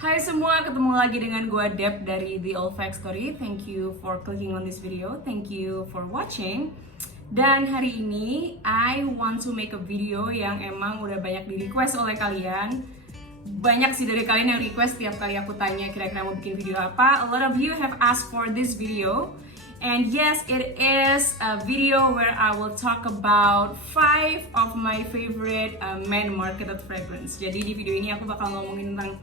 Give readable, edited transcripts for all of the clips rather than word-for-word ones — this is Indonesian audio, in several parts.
Hai semua, ketemu lagi dengan gue Deb dari The Old Factory. Thank you for clicking on this video. Thank you for watching. Dan hari ini I want to make a video yang emang udah banyak di request oleh kalian. Banyak sih dari kalian yang request tiap kali aku tanya kira-kira mau bikin video apa. A lot of you have asked for this video. And yes, it is a video where I will talk about 5 of my favorite men marketed fragrance. Jadi di video ini aku bakal ngomongin tentang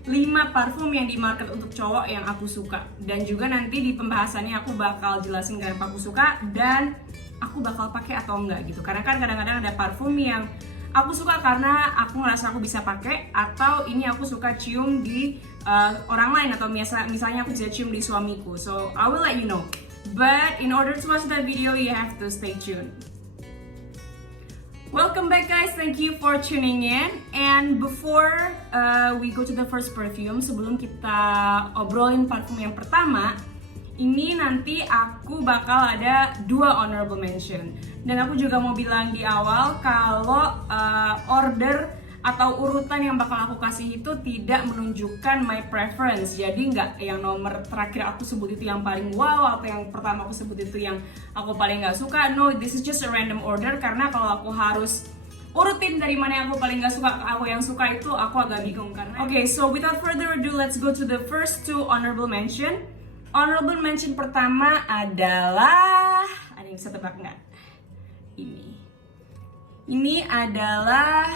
5 parfum yang di market untuk cowok yang aku suka. Dan juga nanti di pembahasannya aku bakal jelasin kenapa aku suka dan aku bakal pakai atau enggak gitu. Karena kan kadang-kadang ada parfum yang aku suka karena aku ngerasa aku bisa pakai, atau ini aku suka cium di orang lain, atau misalnya aku bisa cium di suamiku. So I will let you know. But in order to watch that video, you have to stay tuned. Welcome back guys, thank you for tuning in. And before we go to the first perfume, sebelum kita obrolin parfum yang pertama, ini nanti aku bakal ada 2 honorable mention. Dan aku juga mau bilang di awal kalau order atau urutan yang bakal aku kasih itu tidak menunjukkan my preference. Jadi nggak yang nomor terakhir aku sebut itu yang paling wow, atau yang pertama aku sebut itu yang aku paling nggak suka. No, this is just a random order, karena kalau aku harus urutin dari mana yang aku paling nggak suka ke aku yang suka itu, aku agak bingung karena. Okay, so without further ado, let's go to the first 2 honorable mention. Honorable mention pertama adalah, ada yang bisa tebak nggak? Ini adalah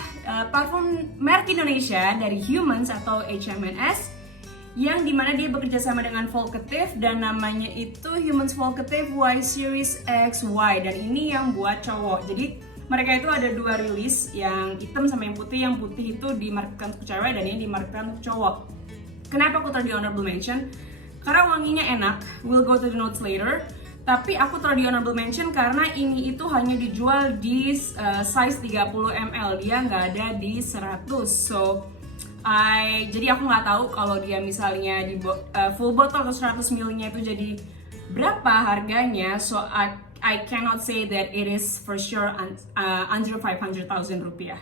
parfum merek Indonesia dari Humans atau HMNS, yang dimana dia bekerja sama dengan Volkatif dan namanya itu Humans Volkatif Y Series XY, dan ini yang buat cowok. Jadi mereka itu ada 2 rilis, yang hitam sama yang putih. Yang putih itu dimarketkan untuk cewek dan ini dimarketkan untuk cowok. Kenapa aku taruh di honorable mention? Karena wanginya enak, we'll go to the notes later. Tapi aku taruh di honorable mention karena ini itu hanya dijual di size 30 ml, dia nggak ada di 100. So, jadi aku nggak tahu kalau dia misalnya di full bottle atau 100 ml-nya itu jadi berapa harganya. So, I cannot say that it is for sure under 500,000 rupiah.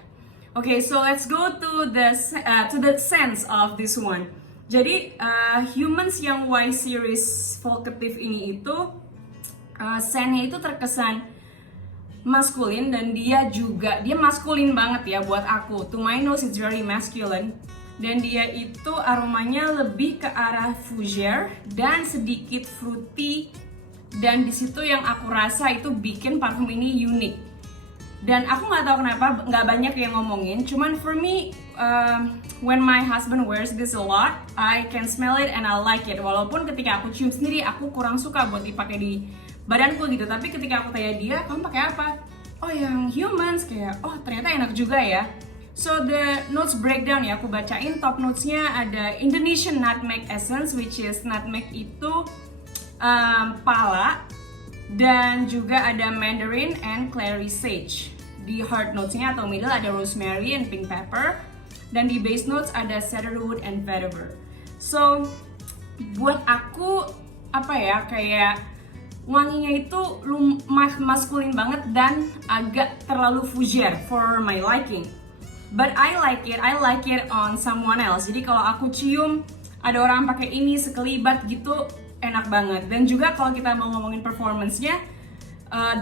Okay, so let's go to the sense of this one. Jadi Humans yang Y Series Volkatif ini itu scentnya itu terkesan maskulin, dan dia maskulin banget ya buat aku. To my nose it's very masculine, dan dia itu aromanya lebih ke arah fougere dan sedikit fruity, dan di situ yang aku rasa itu bikin parfum ini unik. Dan aku nggak tahu kenapa nggak banyak yang ngomongin, cuman for me when my husband wears this a lot, I can smell it and I like it. Walaupun ketika aku cium sendiri aku kurang suka buat dipakai di badanku gitu, tapi ketika aku tanya dia, kamu pakai apa? Oh yang Humans, kayak oh ternyata enak juga ya. So the notes breakdown ya, aku bacain top notesnya. Ada Indonesian Nutmeg Essence, which is nutmeg itu pala, dan juga ada Mandarin and Clary Sage. Di heart notesnya atau middle ada Rosemary and Pink Pepper, dan di base notes ada Cedarwood and Vetiver. So buat aku apa ya, kayak wanginya itu maskulin banget dan agak terlalu fougere for my liking. But I like it on someone else. Jadi kalau aku cium ada orang pakai ini sekelibat gitu, enak banget. Dan juga kalau kita mau ngomongin performance-nya,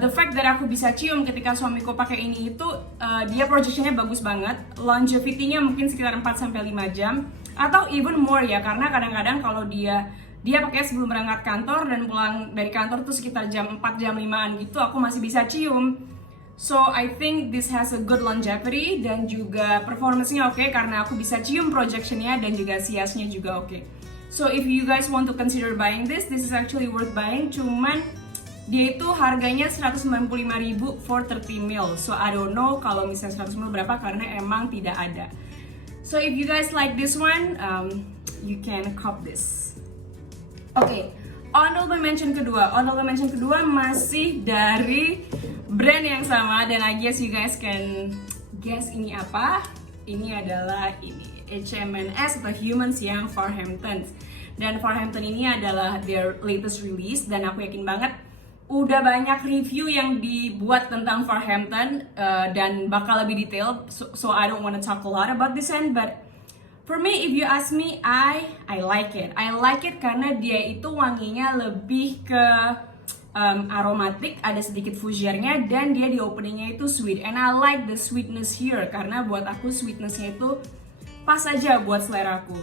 the fact that aku bisa cium ketika suamiku pakai ini itu, dia projectionnya bagus banget. Longevity-nya mungkin sekitar 4-5 jam atau even more ya, karena kadang-kadang kalau dia pakai sebelum berangkat kantor dan pulang dari kantor tuh sekitar jam 4 jam 5-an gitu, aku masih bisa cium. So I think this has a good longevity, dan juga performance-nya oke karena aku bisa cium projection-nya, dan juga siasnya juga oke. So if you guys want to consider buying this is actually worth buying. Cuman dia itu harganya 195.000 for 30 ml. So I don't know kalau misalnya 100 ml berapa, karena emang tidak ada. So if you guys like this one, you can cop this. Oke, honorable mention kedua masih dari brand yang sama, dan I guess you guys can guess ini apa. Ini adalah HMNS atau Humans yang Farhampton. Dan Farhampton ini adalah their latest release, dan aku yakin banget udah banyak review yang dibuat tentang Farhampton dan bakal lebih detail. So I don't want to talk a lot about this end, but For me, if you ask me, I like it. I like it karena dia itu wanginya lebih ke aromatik, ada sedikit fusiernya, dan dia di openingnya itu sweet. And I like the sweetness here karena buat aku sweetnessnya itu pas aja buat seleraku.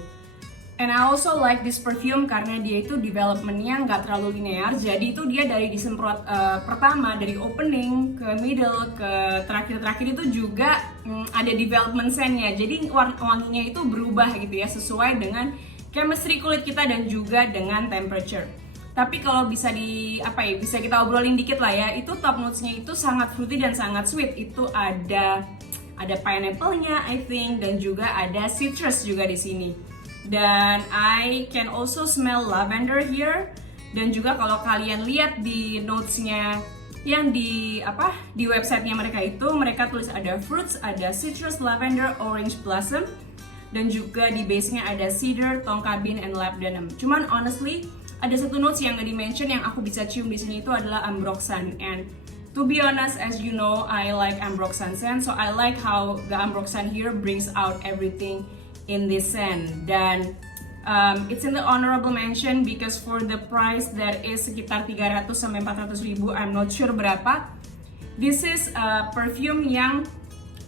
And I also like this perfume karena dia itu developmentnya nggak terlalu linear. Jadi itu dia dari disemprot pertama, dari opening ke middle ke terakhir-terakhir itu juga ada development scent-nya. Jadi wanginya itu berubah gitu ya, sesuai dengan chemistry kulit kita dan juga dengan temperature. Tapi kalau bisa bisa kita obrolin dikit lah ya. Itu top notes-nya itu sangat fruity dan sangat sweet. Itu ada pineapple-nya I think, dan juga ada citrus juga di sini. Dan I can also smell lavender here. Dan juga kalau kalian lihat di notes-nya yang di website-nya mereka itu, mereka tulis ada fruits, ada citrus, lavender, orange blossom, dan juga di base-nya ada cedar, tonka bean, and labdanum. Cuman honestly, ada satu notes yang nggak di-mention yang aku bisa cium di sini itu adalah ambroxan. And to be honest, as you know, I like ambroxan scent, so I like how the ambroxan here brings out everything in this scent. Dan it's in the honorable mention because for the price that is sekitar 300 sampai 400 ribu, I'm not sure berapa. This is a perfume yang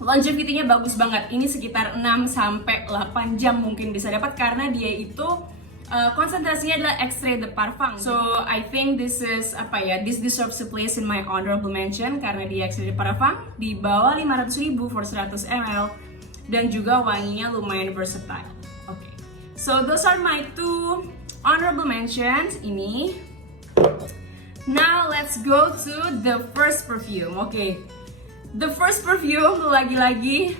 longevity-nya bagus banget. Ini sekitar 6 sampai 8 jam mungkin bisa dapat karena dia itu konsentrasinya adalah extrait de parfum. So I think this is this deserves a place in my honorable mention karena dia extrait de parfum di bawah 500 ribu for 100 ml. Dan juga wanginya lumayan versatile. Okay. So those are my 2 honorable mentions ini. Now let's go to the first perfume. Okay. The first perfume lagi-lagi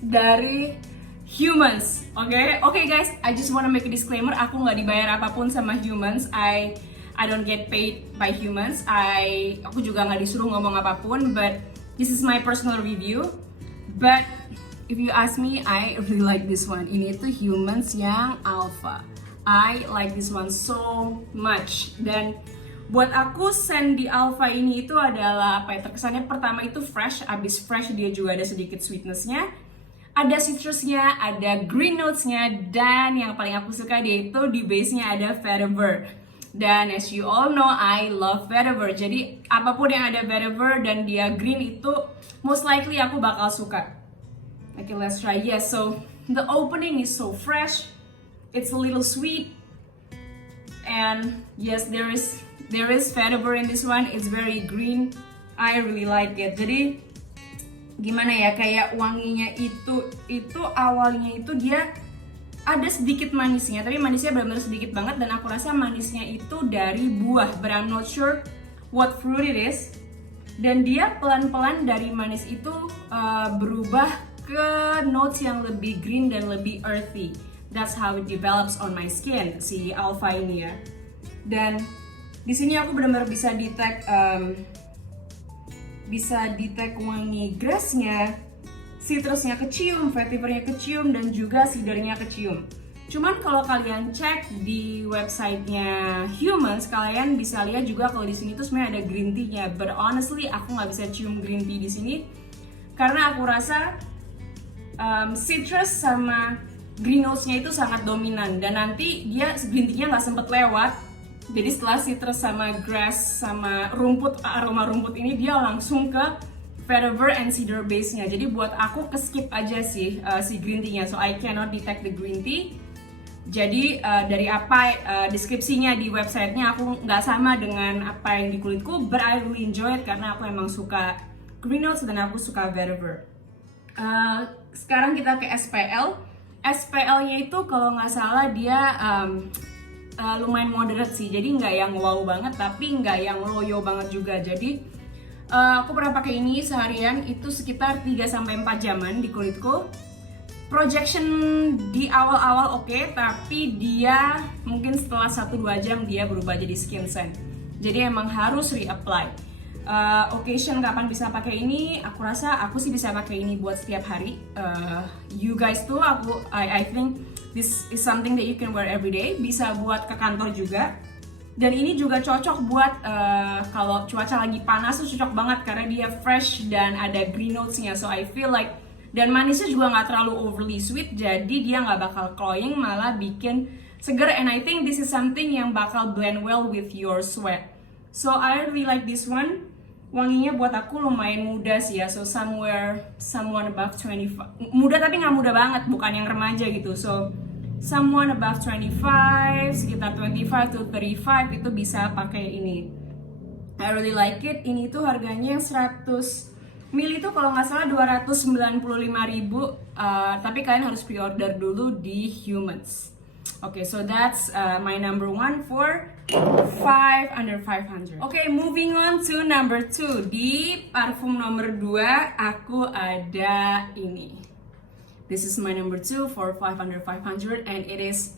dari Humans. Okay guys, I just wanna make a disclaimer. Aku nggak dibayar apapun sama Humans. I don't get paid by Humans. Aku juga nggak disuruh ngomong apapun. But this is my personal review. But if you ask me, I really like this one. Ini tuh Humans yang Alpha. I like this one so much. Dan buat aku scent di Alpha ini itu adalah terkesannya pertama itu fresh. Abis fresh dia juga ada sedikit sweetnessnya, ada citrusnya, ada green notesnya, dan yang paling aku suka dia itu di base-nya ada vetiver. Dan as you all know, I love vetiver. Jadi apapun yang ada vetiver dan dia green itu most likely aku bakal suka. Okay, let's try. Yes, so the opening is so fresh. It's a little sweet. And yes, there is vetiver in this one. It's very green. I really like it. Jadi gimana ya, kayak wanginya itu awalnya itu dia ada sedikit manisnya, tapi manisnya benar-benar sedikit banget, dan aku rasa manisnya itu dari buah, but I'm not sure what fruit it is. Dan dia pelan-pelan dari manis itu berubah ke notes yang lebih green dan lebih earthy. That's how it develops on my skin, si Alpha ini ya. Dan di sini aku benar-benar bisa detect wangi grassnya, citrusnya kecium, vetivernya kecium, dan juga cedarnya kecium. Cuman kalau kalian cek di websitenya Humans, kalian bisa lihat juga kalau di sini tuh sebenarnya ada green tea-nya. But honestly, aku nggak bisa cium green tea di sini karena aku rasa citrus sama green notes-nya itu sangat dominan, dan nanti dia green tea-nya nggak sempet lewat. Jadi setelah citrus sama grass sama rumput, aroma rumput ini, dia langsung ke vetiver and cedar base-nya. Jadi buat aku keskip aja sih si green tea-nya, so I cannot detect the green tea. Jadi dari deskripsinya di websitenya aku nggak sama dengan apa yang di kulitku, but I really enjoy it karena aku emang suka green notes dan aku suka vetiver. Sekarang kita ke SPL. SPL-nya itu kalau nggak salah dia lumayan moderate sih, jadi nggak yang wow banget tapi nggak yang loyo banget juga. Jadi aku pernah pakai ini seharian itu sekitar 3-4 jaman di kulitku. Projection di awal-awal oke, tapi dia mungkin setelah 1-2 jam dia berubah jadi skin scent. Jadi emang harus reapply. Occasion kapan bisa pakai ini? Aku rasa aku sih bisa pakai ini buat setiap hari. You guys tuh I think this is something that you can wear every day. Bisa buat ke kantor juga. Dan ini juga cocok buat kalau cuaca lagi panas tuh cocok banget karena dia fresh dan ada green notes-nya. So I feel like Dan manisnya juga nggak terlalu overly sweet, jadi dia nggak bakal cloying, malah bikin seger. And I think this is something yang bakal blend well with your sweat. So I really like this one. Wanginya buat aku lumayan muda sih ya, so someone above 25. Muda tapi nggak muda banget, bukan yang remaja gitu. So someone above 25, sekitar 25 to 35 itu bisa pakai ini. I really like it. Ini tuh harganya yang 100 ml itu kalau nggak salah 295.000, tapi kalian harus pre-order dulu di Humans. Okay, so that's my number one for 5 under 500. Okay, moving on to number 2. Di parfum nomor 2 aku ada ini. This is my number 2 for 5 under 500 and it is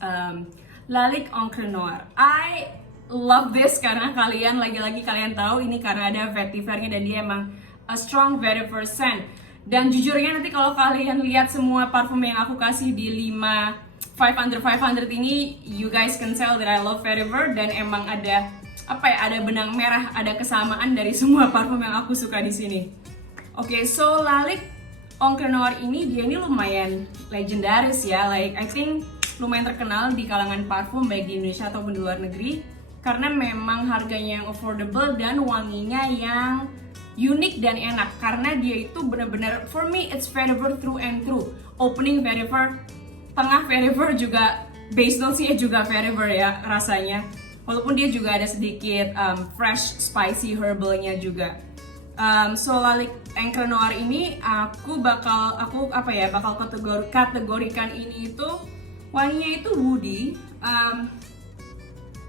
Lalique Encre Noire. I love this karena lagi-lagi kalian tahu ini karena ada vetiver-nya dan dia emang a strong vetiver scent. Dan jujurnya nanti kalau kalian lihat semua parfum yang aku kasih di 5 under 500 ini, you guys can tell that I love vetiver dan emang ada ada benang merah, ada kesamaan dari semua parfum yang aku suka di sini. Okay, so Lalique Encre Noire ini dia ini lumayan legendaris ya, like I think lumayan terkenal di kalangan parfum baik di Indonesia ataupun di luar negeri karena memang harganya yang affordable dan wanginya yang unik dan enak karena dia itu benar-benar, for me it's vetiver through and through. Opening vetiver, tengah vetiver juga, base notes-nya juga vetiver ya rasanya. Walaupun dia juga ada sedikit fresh spicy herbalnya juga. So Lalique Encre Noire ini aku bakal kategorikan ini itu wanginya itu woody,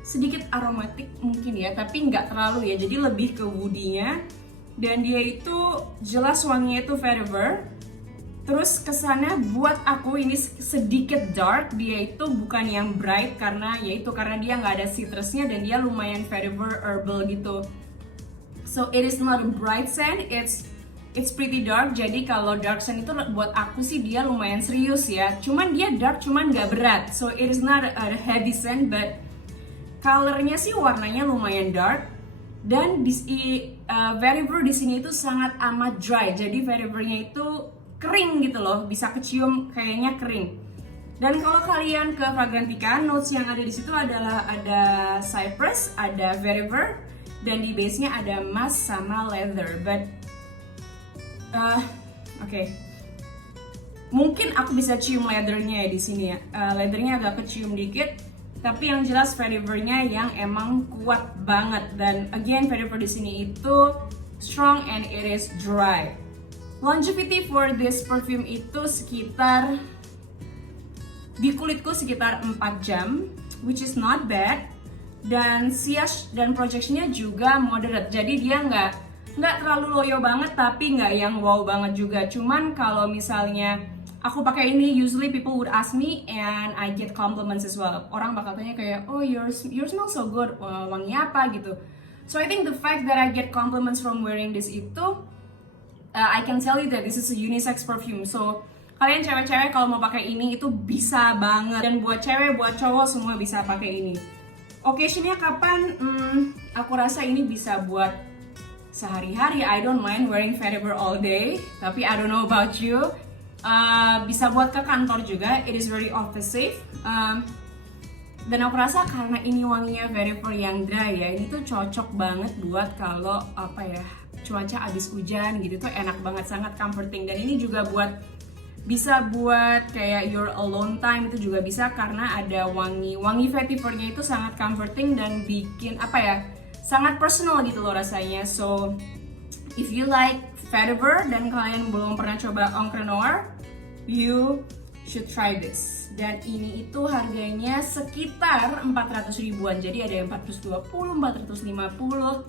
sedikit aromatik mungkin ya, tapi nggak terlalu ya, jadi lebih ke woody-nya. Dan dia itu jelas wanginya itu vetiver. Terus kesannya buat aku ini sedikit dark, dia itu bukan yang bright karena dia nggak ada citrusnya dan dia lumayan vetiver herbal gitu. So it is not a bright scent, it's pretty dark. Jadi kalau dark scent itu buat aku sih dia lumayan serius ya. Cuman dia dark, cuman nggak berat. So it is not a heavy scent, but colornya sih warnanya lumayan dark. Dan vetiver di sini itu sangat amat dry. Jadi vetivernya itu kering gitu loh, bisa kecium kayaknya kering. Dan kalau kalian ke Fragrantica, notes yang ada di situ adalah ada cypress, ada vetiver, dan di base-nya ada musk sama leather. But okay. Mungkin aku bisa cium leathernya ya di sini ya. Leathernya agak kecium dikit. Tapi yang jelas vetivernya yang emang kuat banget, dan again vetiver di sini itu strong and it is dry. Longevity for this perfume itu sekitar di kulitku sekitar 4 jam, which is not bad. Dan siage dan projectionnya juga moderate, jadi dia nggak terlalu loyo banget tapi nggak yang wow banget juga. Cuman kalau misalnya aku pakai ini, usually people would ask me and I get compliments as well. Orang bakal tanya kayak, oh your smell so good, wangi apa gitu. So I think the fact that I get compliments from wearing this itu, I can tell you that this is a unisex perfume. So kalian cewek-cewek kalau mau pakai ini itu bisa banget. Dan buat cewek, buat cowok semua bisa pakai ini. Occasionnya kapan? Aku rasa ini bisa buat sehari-hari. I don't mind wearing vetiver all day. Tapi I don't know about you. Bisa buat ke kantor juga, it is very office safe. Dan aku rasa karena ini wanginya vetiver yang dry ya, ini tuh cocok banget buat kalau cuaca abis hujan gitu tuh enak banget, sangat comforting. Dan ini juga bisa buat kayak your alone time itu juga bisa karena ada wangi vetivernya itu sangat comforting dan bikin sangat personal gitu loh rasanya. So if you like vetiver dan kalian belum pernah coba Encre Noire, you should try this. Dan ini itu harganya sekitar 400 ribuan. Jadi ada yang 420, 450.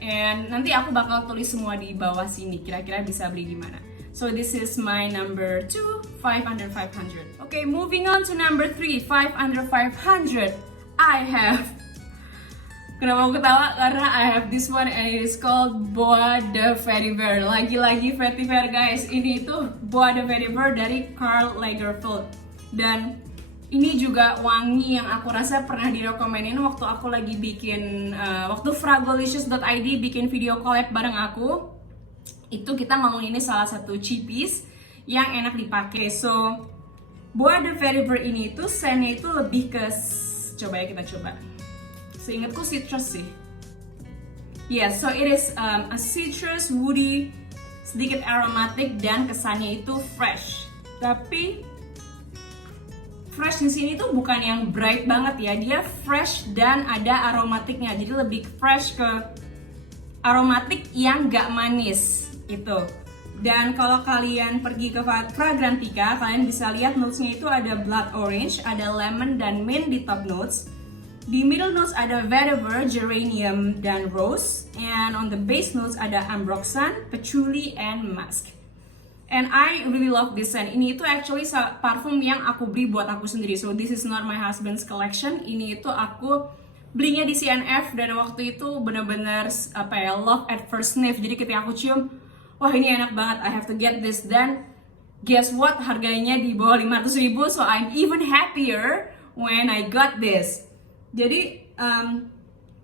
And nanti aku bakal tulis semua di bawah sini, kira-kira bisa beli di mana. So this is my number 2, 5 under 500. Okay, moving on to number 3, 5 under 500. I have, kenapa aku ketawa? Karena I have this one and it is called Bois de Vetiver. Lagi-lagi vetiver guys. Ini itu Bois de Vetiver dari Karl Lagerfeld. Dan ini juga wangi yang aku rasa pernah direkomenin waktu aku lagi bikin waktu Fragolicious.id bikin video collab bareng aku. Itu kita ngomong ini salah satu cheapies yang enak dipakai. So Bois de Vetiver ini tuh scentnya itu lebih ke, coba ya kita coba. Seingatku citrus sih. Yeah, so it is a citrus, woody, sedikit aromatic dan kesannya itu fresh. Tapi fresh di sini tuh bukan yang bright banget ya, dia fresh dan ada aromatiknya. Jadi lebih fresh ke aromatik yang gak manis itu. Dan kalau kalian pergi ke Fragrantica, kalian bisa lihat notesnya itu ada blood orange, ada lemon dan mint di top notes. Di middle notes ada vetiver, geranium, dan rose. And on the base notes ada ambroxan, patchouli, and musk. And I really love this scent. Ini itu actually parfum yang aku beli buat aku sendiri. So this is not my husband's collection. Ini itu aku belinya di CNF dan waktu itu bener-bener love at first sniff. Jadi ketika aku cium, wah ini enak banget, I have to get this. Dan guess what, harganya di bawah 500.000, so I'm even happier when I got this. Jadi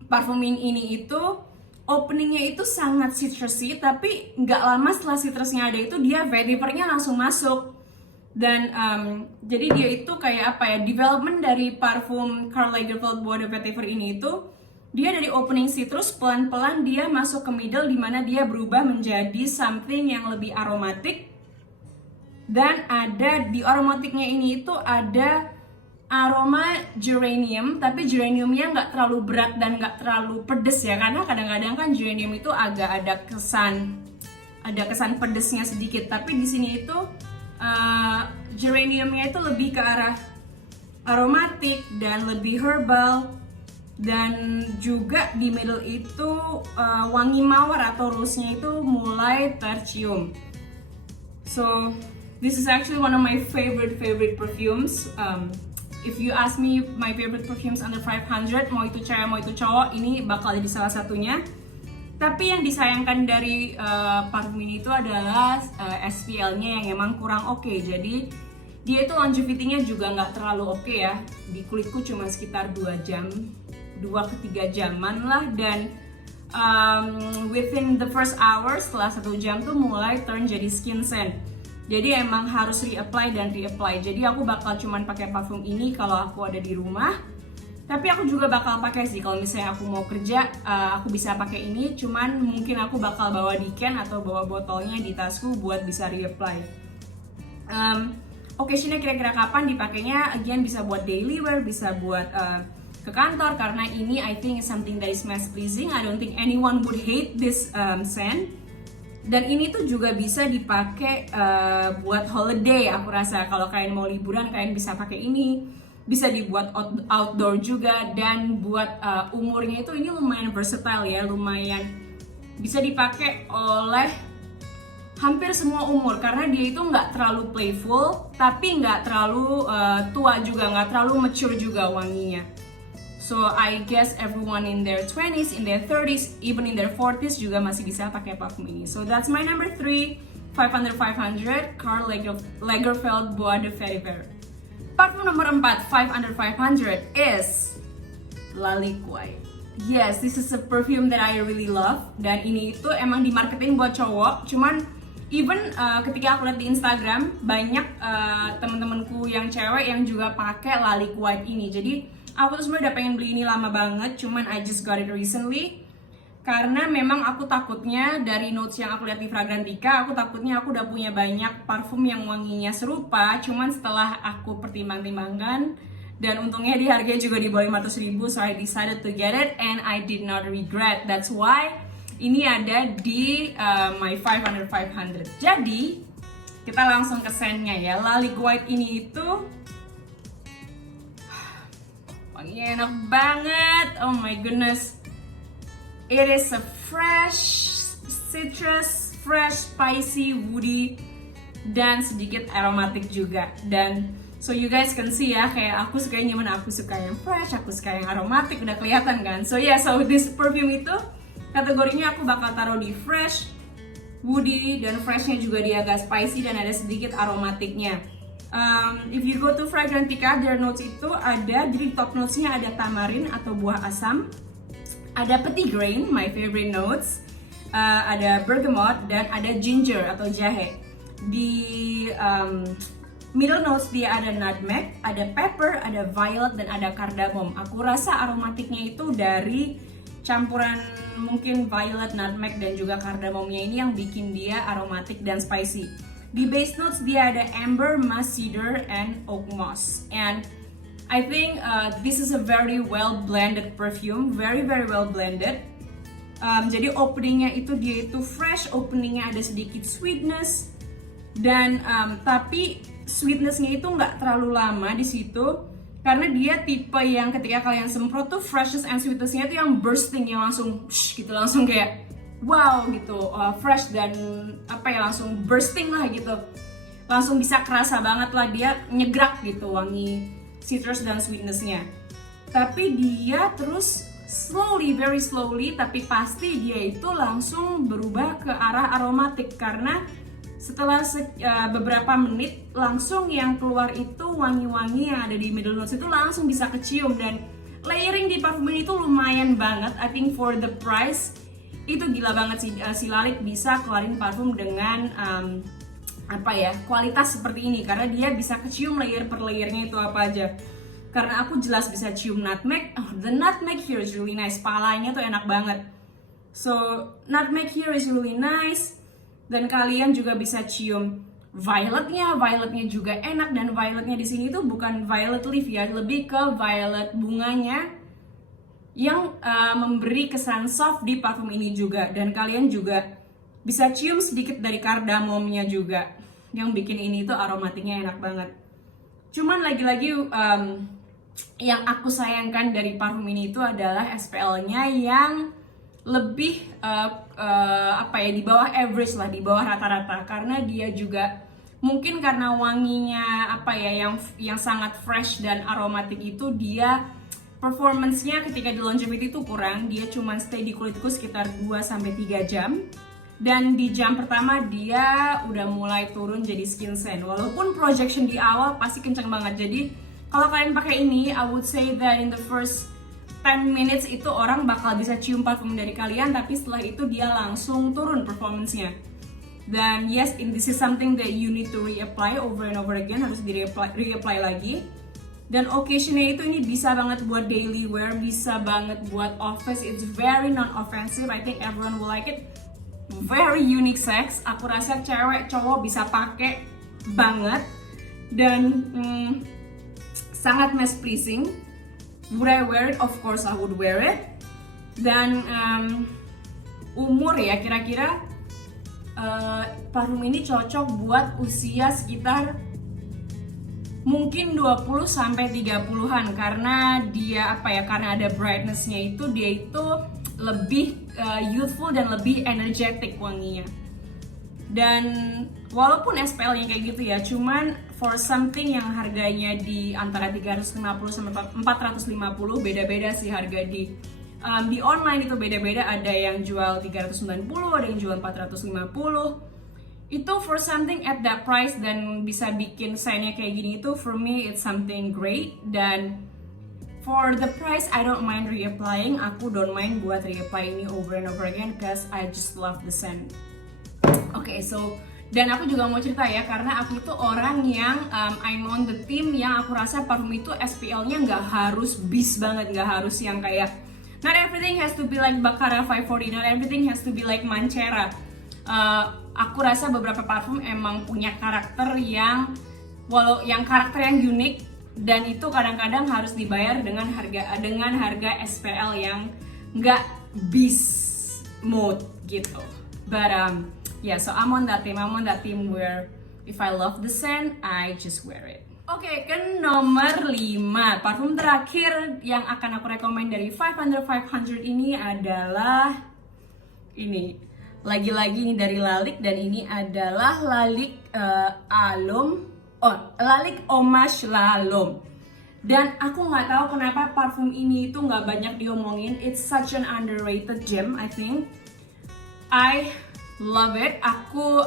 parfum ini itu openingnya itu sangat citrusy, tapi nggak lama setelah citrusnya ada itu dia vetivernya langsung masuk. Dan jadi dia itu kayak development dari parfum Karl Lagerfeld Bois de Vetiver ini itu dia dari opening citrus pelan-pelan dia masuk ke middle, dimana dia berubah menjadi something yang lebih aromatik. Dan ada di aromatiknya ini itu ada aroma geranium, tapi geraniumnya nggak terlalu berat dan nggak terlalu pedes ya, karena kadang-kadang kan geranium itu agak ada kesan pedesnya sedikit. Tapi di sini itu geraniumnya itu lebih ke arah aromatik dan lebih herbal. Dan juga di middle itu wangi mawar atau rose-nya itu mulai tercium. So this is actually one of my favorite perfumes. If you ask me my favorite perfumes under 500, mau itu cewek mau itu cowok, ini bakal jadi salah satunya. Tapi yang disayangkan dari parfum ini itu adalah SPL-nya yang emang kurang oke. Jadi dia itu longevity-nya juga nggak terlalu oke ya. Di kulitku cuma sekitar 2 ke 3 jaman lah. Dan within the first hour, setelah 1 jam tuh mulai turn jadi skin scent. Jadi emang harus reapply. Jadi aku bakal cuman pakai parfum ini kalau aku ada di rumah. Tapi aku juga bakal pakai sih kalau misalnya aku mau kerja, aku bisa pakai ini. Cuman mungkin aku bakal bawa diken atau bawa botolnya di tasku buat bisa reapply. Occasionnya kira-kira kapan dipakainya? Again, bisa buat daily wear, bisa buat ke kantor, karena ini I think is something that is mass pleasing. I don't think anyone would hate this scent. Dan ini tuh juga bisa dipakai buat holiday, aku rasa. Kalau kalian mau liburan, kalian bisa pakai ini. Bisa dibuat outdoor juga. Dan buat umurnya itu ini lumayan versatile ya, lumayan bisa dipakai oleh hampir semua umur. Karena dia itu nggak terlalu playful, tapi nggak terlalu tua juga, nggak terlalu mature juga wanginya. So I guess everyone in their 20s, in their 30s, even in their 40s juga masih bisa pakai parfum ini. So that's my number 3, 500 Karl Lagerfeld Bois de Vetiver. Parfum nomor 4, 500 is Laliquide. Yes, this is a perfume that I really love. Dan ini itu emang dimarketin buat cowok. Cuman even ketika aku lihat di Instagram, banyak temen-temenku yang cewek yang juga pakai Laliquide ini. Jadi aku tuh sebenarnya udah pengen beli ini lama banget, cuman I just got it recently. Karena memang aku takutnya dari notes yang aku lihat di Fragrantica, aku takutnya aku udah punya banyak parfum yang wanginya serupa. Cuman setelah aku pertimbang-timbangkan, dan untungnya di harganya juga di bawah 500.000, so I decided to get it and I did not regret. That's why ini ada di my 500. Jadi kita langsung ke scentnya ya. Laliquide ini itu wanginya enak banget, oh my goodness. It is a fresh citrus, fresh, spicy, woody, dan sedikit aromatic juga. Dan so you guys can see ya, kayak aku suka yang gimana, aku suka yang fresh, aku suka yang aromatic, udah kelihatan kan. So yeah, so this perfume itu kategorinya aku bakal taruh di fresh, woody, dan freshnya juga dia agak spicy dan ada sedikit aromatiknya. If you go to Fragrantica, their notes itu ada, jadi top notesnya ada tamarin atau buah asam, ada petitgrain, my favorite notes, ada bergamot, dan ada ginger atau jahe. Di middle notes dia ada nutmeg, ada pepper, ada violet, dan ada cardamom. Aku rasa aromatiknya itu dari campuran mungkin violet, nutmeg, dan juga cardamomnya ini yang bikin dia aromatik dan spicy. Di base notes dia ada amber, musk cedar, and oak moss. And I think this is a very well blended perfume, very well blended. Jadi openingnya itu dia itu fresh, openingnya ada sedikit sweetness, dan tapi sweetnessnya itu nggak terlalu lama di situ, karena dia tipe yang ketika kalian semprot tuh freshness and sweetnessnya itu yang bursting, yang langsung gitu, langsung kayak wow gitu, fresh dan langsung bursting lah gitu, langsung bisa kerasa banget lah dia nyegrak gitu wangi citrus dan sweetnessnya. Tapi dia terus slowly, very slowly, tapi pasti dia itu langsung berubah ke arah aromatik, karena setelah beberapa menit langsung yang keluar itu wangi-wangi yang ada di middle notes itu langsung bisa kecium, dan layering di parfum ini tuh lumayan banget. I think for the price itu gila banget sih, si Lalique bisa keluarin parfum dengan kualitas seperti ini, karena dia bisa kecium layer per layernya itu apa aja. Karena aku jelas bisa cium nutmeg, the nutmeg here is really nice, palanya tuh enak banget. So nutmeg here is really nice. Dan kalian juga bisa cium violetnya juga enak, dan violetnya di sini tuh bukan violet leaf ya, lebih ke violet bunganya yang memberi kesan soft di parfum ini juga. Dan kalian juga bisa cium sedikit dari cardamomnya juga, yang bikin ini tuh aromatiknya enak banget. Cuman lagi-lagi yang aku sayangkan dari parfum ini itu adalah SPL-nya yang lebih di bawah average lah, di bawah rata-rata, karena dia juga mungkin karena wanginya yang sangat fresh dan aromatik itu, dia performance-nya ketika di longevity itu kurang. Dia cuma stay di kulitku sekitar 2-3 jam, dan di jam pertama dia udah mulai turun jadi skin scent, walaupun projection di awal pasti kenceng banget. Jadi kalau kalian pakai ini, I would say that in the first 10 minutes itu orang bakal bisa cium parfum dari kalian, tapi setelah itu dia langsung turun performance-nya. Dan yes, this is something that you need to reapply over and over again, harus reapply lagi. Dan occasion-nya itu ini bisa banget buat daily wear, bisa banget buat office, it's very non-offensive, I think everyone will like it. Very unique sex, aku rasa cewek cowok bisa pakai banget, dan sangat mass pleasing. Would I wear it? Of course I would wear it. Dan umur ya, kira-kira parfum ini cocok buat usia sekitar mungkin 20-30-an, karena dia karena ada brightness-nya itu, dia itu lebih youthful dan lebih energetic wanginya. Dan walaupun SPL-nya kayak gitu ya, cuman for something yang harganya di antara 350 sampai 450, beda-beda sih harga di online itu beda-beda, ada yang jual 390, ada yang jual 450. Itu for something at that price dan bisa bikin scent-nya kayak gini itu, for me it's something great. Dan for the price I don't mind reapplying, aku don't mind buat reapply ini over and over again because I just love the scent. Oke, so dan aku juga mau cerita ya, karena aku itu orang yang I'm on the team yang aku rasa parfum itu SPL-nya nggak harus beast banget, nggak harus yang kayak not everything has to be like Baccarat 540, not everything has to be like Mancera. Aku rasa beberapa parfum emang punya karakter yang karakter yang unik, dan itu kadang-kadang harus dibayar dengan harga SPL yang nggak beast mode gitu. But yeah, so I'm on that team where if I love the scent, I just wear it. Oke, ke nomor 5. Parfum terakhir yang akan aku rekomend dari 500 ini adalah ini. Lagi-lagi ini dari Lalique, dan ini adalah Lalique Lalique Hommage L'Homme. Dan aku nggak tahu kenapa parfum ini itu nggak banyak diomongin. It's such an underrated gem, I think. I love it. Aku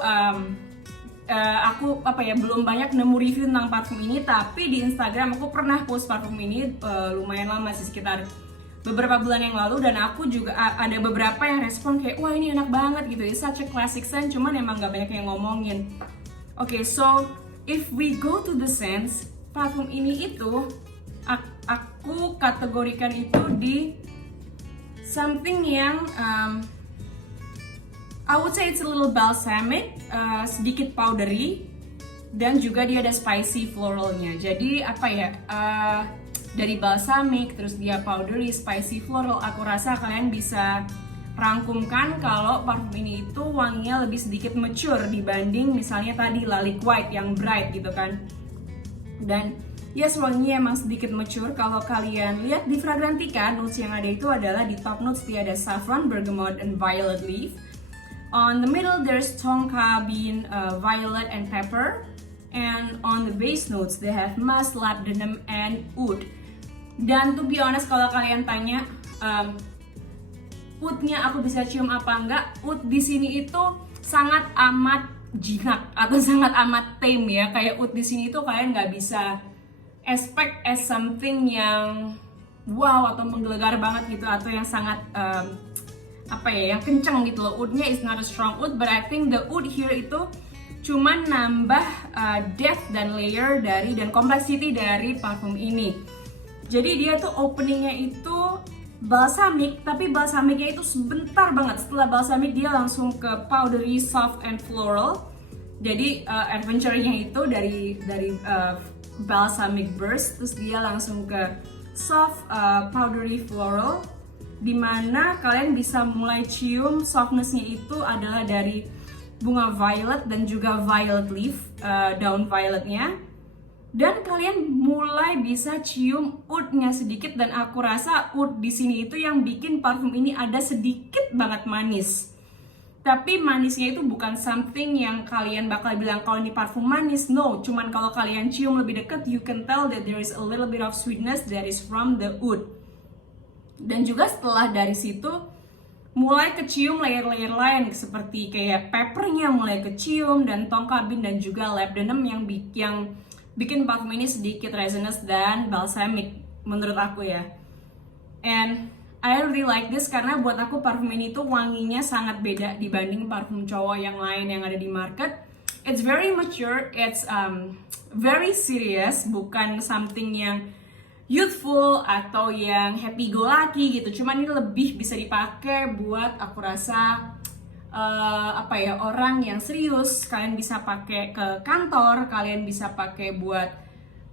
belum banyak nemu review tentang parfum ini, tapi di Instagram aku pernah post parfum ini lumayan lama sih, sekitar beberapa bulan yang lalu, dan aku juga ada beberapa yang respon kayak wah ini enak banget gitu, it's such a classic scent, cuman emang gak banyak yang ngomongin. Okay, so if we go to the sense, parfum ini itu aku kategorikan itu di something yang I would say it's a little balsamic, sedikit powdery, dan juga dia ada spicy floralnya. Jadi apa ya? Dari balsamic, terus dia powdery, spicy floral. Aku rasa kalian bisa rangkumkan kalau parfum ini itu wanginya lebih sedikit mature dibanding misalnya tadi Lalique White yang bright gitu kan. Dan yes, wanginya emang sedikit mature. Kalau kalian lihat di Fragrantica, notes yang ada itu adalah di top notes dia ada saffron, bergamot, and violet leaf. On the middle there's tonka bean, violet, and pepper. And on the base notes they have musk, labdanum, and oud. Dan to be honest, kalau kalian tanya oudnya aku bisa cium apa enggak, oud di sini itu sangat amat jinak atau sangat amat tame ya. Kayak oud di sini itu kalian nggak bisa expect as something yang wow atau menggelegar banget gitu, atau yang sangat yang kenceng gitu loh. Oudnya is not a strong oud, but I think the oud here itu cuman nambah depth dan layer dan complexity dari parfum ini. Jadi dia tuh openingnya itu balsamic, tapi balsamicnya itu sebentar banget. Setelah balsamic dia langsung ke powdery, soft, and floral. Jadi adventure-nya itu dari balsamic burst, terus dia langsung ke soft, powdery, floral, dimana kalian bisa mulai cium softness-nya itu adalah dari bunga violet dan juga violet leaf, daun violetnya. Dan kalian mulai bisa cium oud-nya sedikit, dan aku rasa oud di sini itu yang bikin parfum ini ada sedikit banget manis. Tapi manisnya itu bukan something yang kalian bakal bilang kalau ini parfum manis, no. Cuman kalau kalian cium lebih dekat, you can tell that there is a little bit of sweetness that is from the oud. Dan juga setelah dari situ mulai kecium layer-layer lain seperti kayak peppernya mulai kecium, dan tonka bean dan juga labdanum yang bikin parfum ini sedikit resinous dan balsamic menurut aku ya. And I really like this karena buat aku parfum ini tuh wanginya sangat beda dibanding parfum cowok yang lain yang ada di market. It's very mature, it's very serious, bukan something yang youthful atau yang happy go lucky gitu. Cuman ini lebih bisa dipakai buat aku rasa orang yang serius. Kalian bisa pakai ke kantor, kalian bisa pakai buat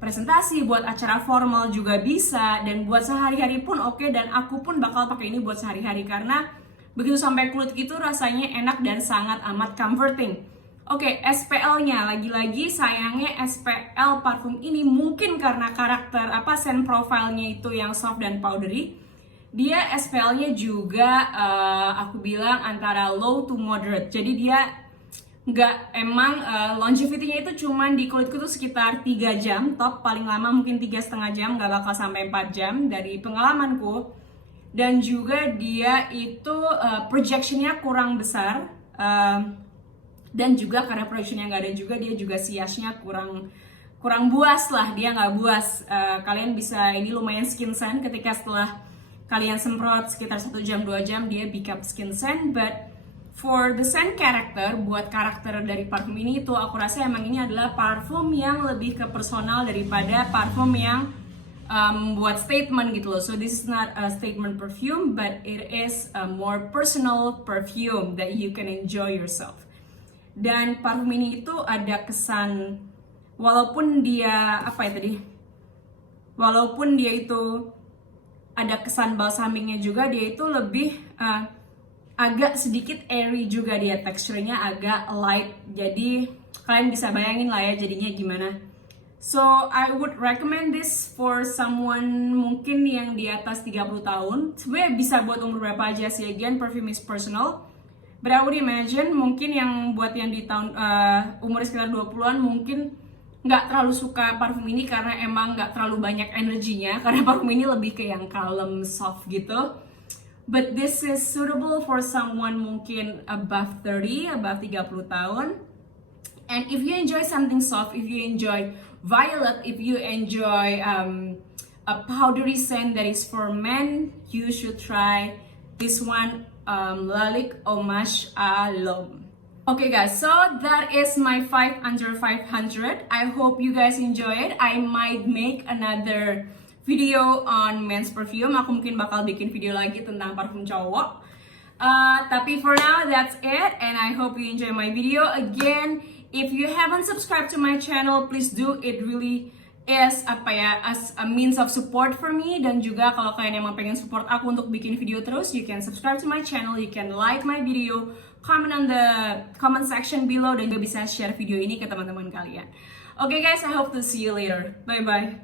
presentasi, buat acara formal juga bisa, dan buat sehari-hari pun oke. Dan aku pun bakal pakai ini buat sehari-hari karena begitu sampai kulit gitu rasanya enak dan sangat amat comforting. Oke, SPL-nya lagi-lagi sayangnya SPL parfum ini mungkin karena karakter scent profile-nya itu yang soft dan powdery, dia SPL-nya juga aku bilang antara low to moderate. Jadi dia nggak longevity-nya itu cuman di kulitku tuh sekitar 3 jam top, paling lama mungkin 3,5 jam, nggak bakal sampai 4 jam dari pengalamanku. Dan juga dia itu projection-nya kurang besar. Dan juga karena projection yang nggak ada juga, dia juga siasnya kurang buas lah, dia nggak buas. Kalian bisa, ini lumayan skin scent ketika setelah kalian semprot sekitar 1 jam 2 jam dia pick up skin scent. But for the scent character, buat karakter dari parfum ini itu aku rasa emang ini adalah parfum yang lebih ke personal daripada parfum yang buat statement gitu loh. So this is not a statement perfume, but it is a more personal perfume that you can enjoy yourself. Dan parfum ini itu ada kesan, walaupun dia walaupun dia itu ada kesan balsamingnya juga, dia itu lebih agak sedikit airy juga, dia teksturnya agak light. Jadi kalian bisa bayangin lah ya jadinya gimana. So I would recommend this for someone mungkin yang di atas 30 tahun. Sebenarnya bisa buat umur berapa aja sih, again perfume is personal. But I would imagine mungkin yang buat yang di tahun umur sekitar 20-an mungkin nggak terlalu suka parfum ini karena emang nggak terlalu banyak energinya, karena parfum ini lebih ke yang kalem, soft gitu. But this is suitable for someone mungkin above 30 tahun. And if you enjoy something soft, if you enjoy violet, if you enjoy a powdery scent that is for men, you should try this one. Lalique Hommage à l'Homme. Okay guys, so that is my 5 under 500. I hope you guys enjoy it. I might make another video on men's perfume. Aku mungkin bakal bikin video lagi tentang parfum cowok. Tapi for now, that's it. And I hope you enjoy my video. Again, if you haven't subscribed to my channel, please do. It really is as a means of support for me. Dan juga kalau kalian emang pengen support aku untuk bikin video terus, you can subscribe to my channel, you can like my video, comment on the comment section below, dan juga bisa share video ini ke teman-teman kalian. Okay guys, I hope to see you later. Bye bye.